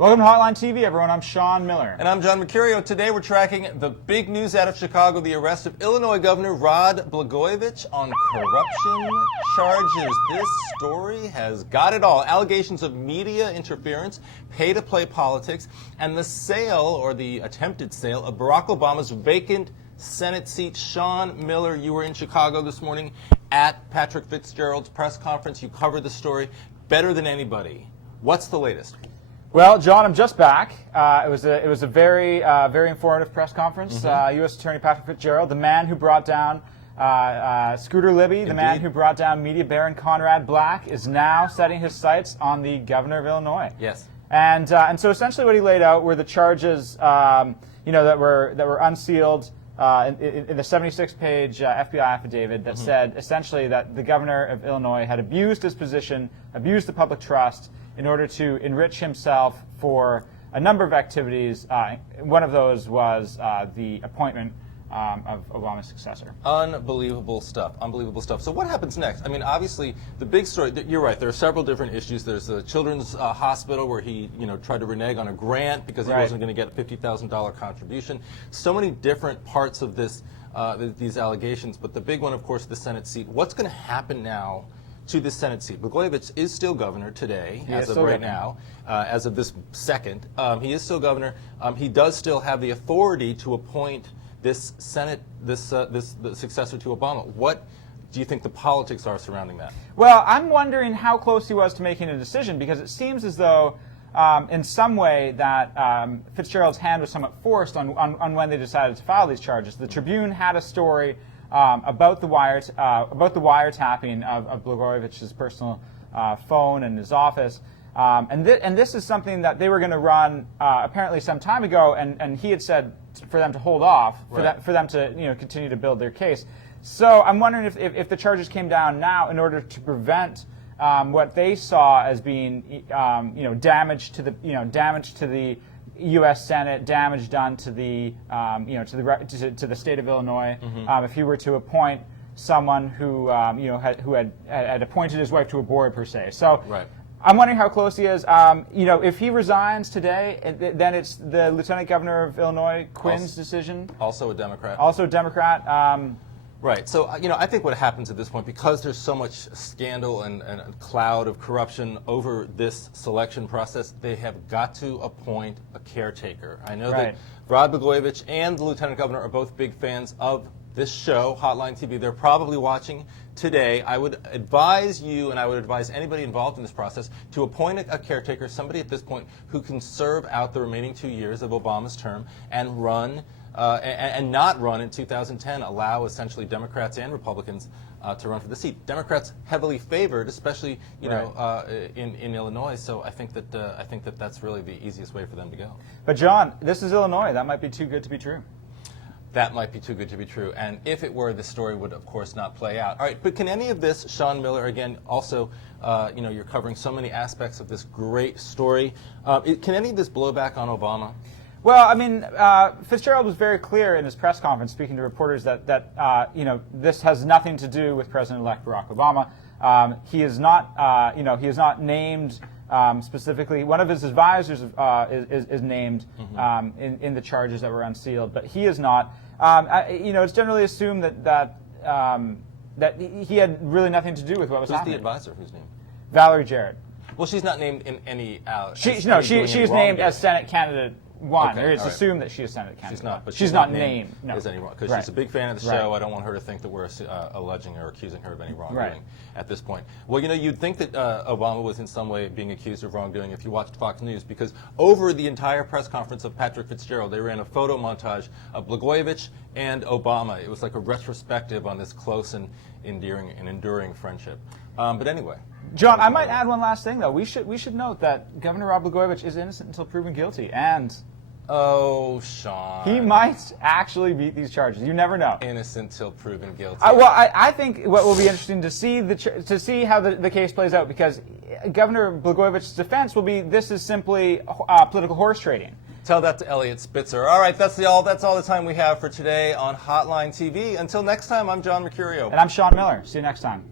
Welcome to Hotline TV, everyone. I'm Sean Miller. And I'm John Mercurio. Today we're tracking the big news out of Chicago, the arrest of Illinois Governor Rod Blagojevich on corruption charges. This story has got it all. Allegations of media interference, pay-to-play politics, and the sale, or the attempted sale, of Barack Obama's vacant Senate seat. Sean Miller, you were in Chicago this morning at Patrick Fitzgerald's press conference. You covered the story better than anybody. What's the latest? Well, John, I'm just back. It was a very informative press conference. U.S. Attorney Patrick Fitzgerald, the man who brought down Scooter Libby, the man who brought down media baron Conrad Black, is now setting his sights on the governor of Illinois. Yes. And so essentially, what he laid out were the charges, that were unsealed in the 76-page FBI affidavit that said essentially that the governor of Illinois had abused his position, abused the public trust, in order to enrich himself for a number of activities. One of those was the appointment of Obama's successor. Unbelievable stuff. Unbelievable stuff. So what happens next? I mean, obviously, the big story, you're right, there are several different issues. There's the Children's Hospital where he tried to renege on a grant because he wasn't going to get a $50,000 contribution. So many different parts of this, these allegations. But the big one, of course, the Senate seat. What's going to happen now to the Senate seat? Blagojevich is still governor today, as of right now, as of this second. He is still governor. He does still have the authority to appoint this Senate, the successor to Obama. What do you think the politics are surrounding that? Well, I'm wondering how close he was to making a decision, because it seems as though, in some way, that Fitzgerald's hand was somewhat forced on when they decided to file these charges. The Tribune had a story about the wiretapping of Blagojevich's personal phone and his office, and this is something that they were going to run apparently some time ago, and he had said for them to hold off, for them to continue to build their case. So I'm wondering if the charges came down now in order to prevent what they saw as being damage to the U.S. Senate, damage done to the to the state of Illinois. If he were to appoint someone who had appointed his wife to a board per se. So I'm wondering how close he is. If he resigns today, then it's the Lieutenant Governor of Illinois, Quinn's decision. Also a Democrat. Also a Democrat. Right. So, I think what happens at this point, because there's so much scandal and a cloud of corruption over this selection process, they have got to appoint a caretaker. I know that Rod Blagojevich and the Lieutenant Governor are both big fans of this show, Hotline TV. They're probably watching today. I would advise you, and I would advise anybody involved in this process, to appoint a caretaker, somebody at this point who can serve out the remaining 2 years of Obama's term and run and not run in 2010, allow essentially Democrats and Republicans to run for the seat. Democrats heavily favored, especially in Illinois. So I think that that's really the easiest way for them to go. But John, this is Illinois. That might be too good to be true. That might be too good to be true. And if it were, the story would, of course, not play out. All right, but can any of this, Sean Miller, again, also, you're covering so many aspects of this great story. Can any of this blow back on Obama? Well, I mean, Fitzgerald was very clear in his press conference, speaking to reporters, that this has nothing to do with President-elect Barack Obama. He is not named specifically. One of his advisors is named in the charges that were unsealed, but he is not. It's generally assumed that he had really nothing to do with what was happening. Who's the advisor? Whose name? Valerie Jarrett. Well, she's not named in any. She is named as Senate candidate one. Okay, it's assumed that she is Senate candidate. She's not, but she's not named. No. As any wrong, because she's a big fan of the show. I don't want her to think that we're alleging or accusing her of any wrongdoing at this point. Well, you'd think that Obama was in some way being accused of wrongdoing if you watched Fox News, because over the entire press conference of Patrick Fitzgerald, they ran a photo montage of Blagojevich and Obama. It was like a retrospective on this close and enduring friendship. But anyway. John, I might add one last thing, though. We should note that Governor Rod Blagojevich is innocent until proven guilty, and oh, Sean, he might actually beat these charges. You never know. Innocent till proven guilty. I think what will be interesting to see how the case plays out, because Governor Blagojevich's defense will be this is simply political horse trading. Tell that to Elliot Spitzer. All right, that's all the time we have for today on Hotline TV. Until next time, I'm John Mercurio. And I'm Sean Miller. See you next time.